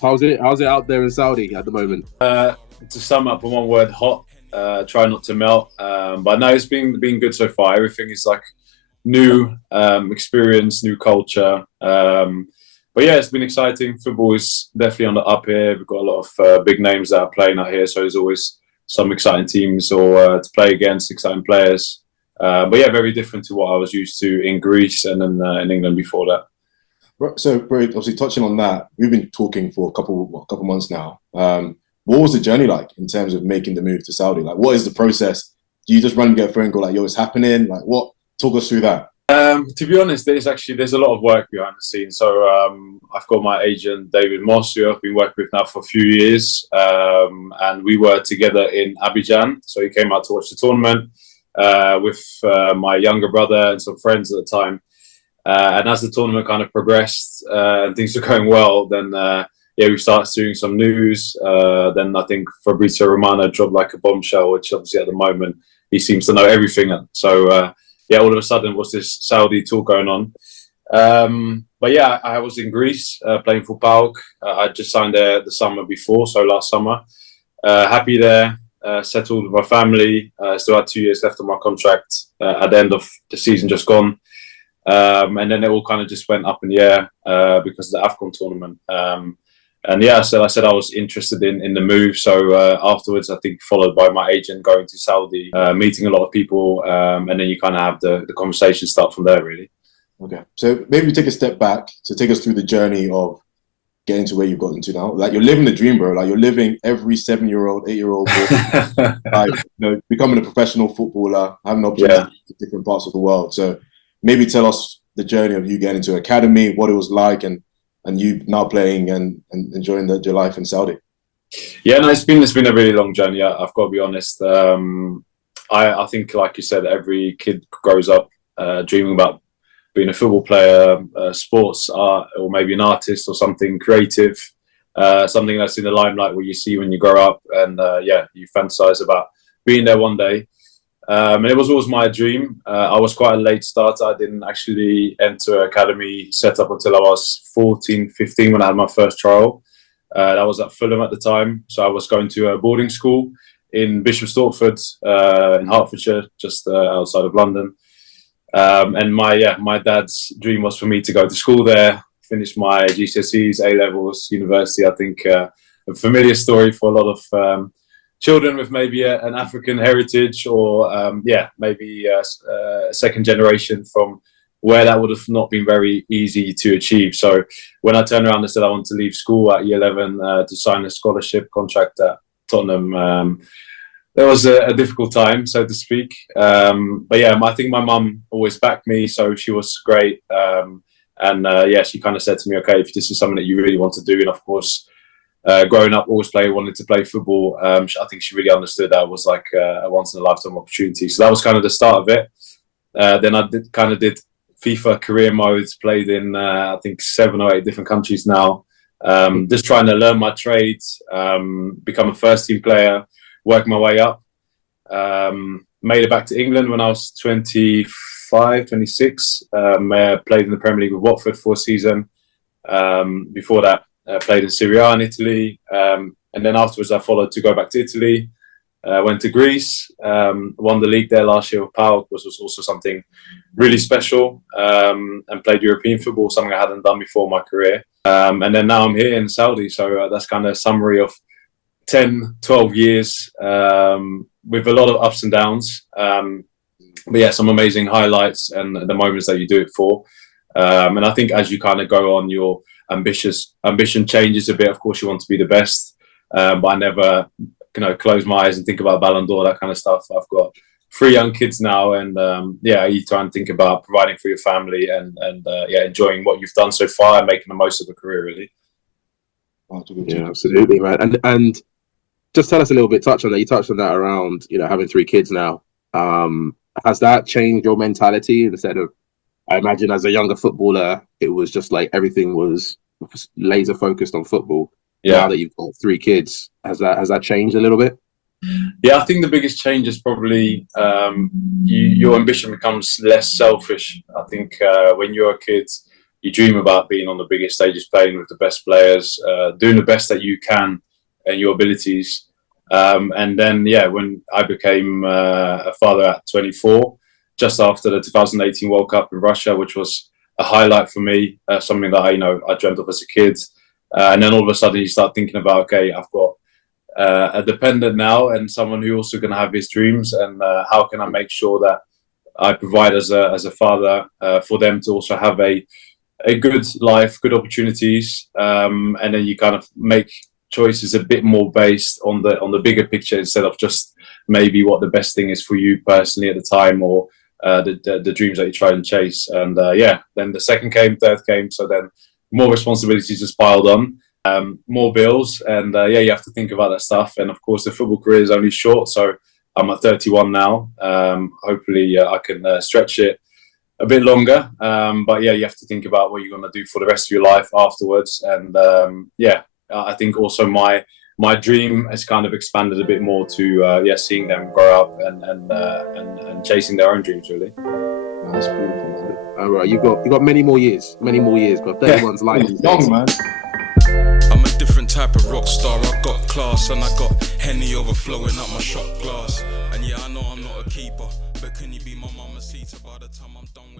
How's it? How's it out there in Saudi at the moment? To sum up in one word, hot. Try not to melt. But no, it's been good so far. Everything is like new experience, new culture. But yeah, it's been exciting. Football is definitely on the up here. We've got a lot of big names that are playing out here, so there's always some exciting teams or to play against, exciting players. But yeah, very different to what I was used to in Greece and then in England before that. So, Bro, obviously touching on that, we've been talking for a couple months now. What was the journey like in terms of making the move to Saudi? Like, what is the process? Do you just run and get a phone call like, "Yo, it's happening"? Like, what? Talk us through that. To be honest, there's a lot of work behind the scenes. So I've got my agent David Moss, who I've been working with now for a few years, and we were together in Abidjan. So he came out to watch the tournament with my younger brother and some friends at the time. And as the tournament kind of progressed and things were going well, then we started seeing some news. Then I think Fabrizio Romano dropped like a bombshell, which obviously at the moment he seems to know everything. So all of a sudden was this Saudi tour going on. But yeah, I was in Greece playing for PAOK. I just signed there the summer before, so last summer. Happy there, settled with my family. Still had 2 years left on my contract at the end of the season just gone. And then it all kind of just went up in the air because of the AFCON tournament. And yeah, so I said I was interested in the move. So afterwards, I think followed by my agent going to Saudi, meeting a lot of people, and then you kind of have the conversation start from there, really. Okay, so maybe we take a step back to take us through the journey of getting to where you've gotten to now. Like, you're living the dream, bro. Like, you're living every 7-year-old, 8-year-old boy, like, becoming a professional footballer, having opportunities in different parts of the world. So maybe tell us the journey of you getting into academy, what it was like, and you now playing and enjoying your life in Saudi. Yeah, no, it's been a really long journey. I've got to be honest. I think, like you said, every kid grows up dreaming about being a football player, sports art, or maybe an artist or something creative, something that's in the limelight where you see when you grow up, and you fantasize about being there one day. And it was always my dream. I was quite a late starter. I didn't actually enter academy set up until I was 14, 15 when I had my first trial. That was at Fulham at the time. So I was going to a boarding school in Bishop Stortford in Hertfordshire, just outside of London. And my dad's dream was for me to go to school there, finish my GCSEs, A-levels, university. I think a familiar story for a lot of children with maybe an African heritage or maybe a second generation from where that would have not been very easy to achieve. So when I turned around and said I wanted to leave school at year 11 to sign a scholarship contract at Tottenham, that was a difficult time, so to speak. But yeah, I think my mum always backed me, so she was great. She kind of said to me, okay, if this is something that you really want to do, and of course, growing up, wanted to play football. I think she really understood that it was like a once-in-a-lifetime opportunity. So that was kind of the start of it. Then I did FIFA career modes, played in, I think, 7 or 8 different countries now. Just trying to learn my trade, become a first-team player, work my way up. Made it back to England when I was 25, 26. Played in the Premier League with Watford for a season. Before that, played in Serie A in Italy, and then afterwards I followed to go back to Italy. Went to Greece, won the league there last year with PAOK, which was also something really special, and played European football, something I hadn't done before in my career. And then now I'm here in Saudi, so that's kind of a summary of 10, 12 years with a lot of ups and downs. But yeah, some amazing highlights and the moments that you do it for. And I think as you kind of go on, your ambition changes a bit. Of course, you want to be the best, but I never close my eyes and think about Ballon d'Or, that kind of stuff. I've got 3 young kids now, and you try and think about providing for your family and enjoying what you've done so far and making the most of a career, really. Yeah, absolutely, man. And just tell us a little bit, touch on that. You touched on that around, having 3 kids now. Has that changed your mentality instead of, I imagine as a younger footballer, it was just like everything was laser focused on football. Yeah. Now that you've got 3 kids, has that changed a little bit? Yeah, I think the biggest change is probably your ambition becomes less selfish. I think when you're a kid, you dream about being on the biggest stages, playing with the best players, doing the best that you can and your abilities. And then, when I became a father at 24, just after the 2018 World Cup in Russia, which was a highlight for me, something that I dreamt of as a kid. And then all of a sudden you start thinking about, okay, I've got a dependent now and someone who also going to have his dreams, and how can I make sure that I provide as a father for them to also have a good life, good opportunities, and then you kind of make choices a bit more based on the bigger picture instead of just maybe what the best thing is for you personally at the time, or the dreams that you try and chase. And then the second came, third came, so then more responsibilities just piled on, more bills, and you have to think about that stuff. And of course the football career is only short, so I'm at 31 now. Hopefully I can stretch it a bit longer, but you have to think about what you're going to do for the rest of your life afterwards. And I think also my dream has kind of expanded a bit more to seeing them grow up and chasing their own dreams, really. Oh, that's beautiful, man. All right, you've got many more years, but 31's like these days. Young, man. I'm a different type of rock star. I got class and I got Henny overflowing up my shot glass. And I know I'm not a keeper, but can you be my mama seater by the time I'm done with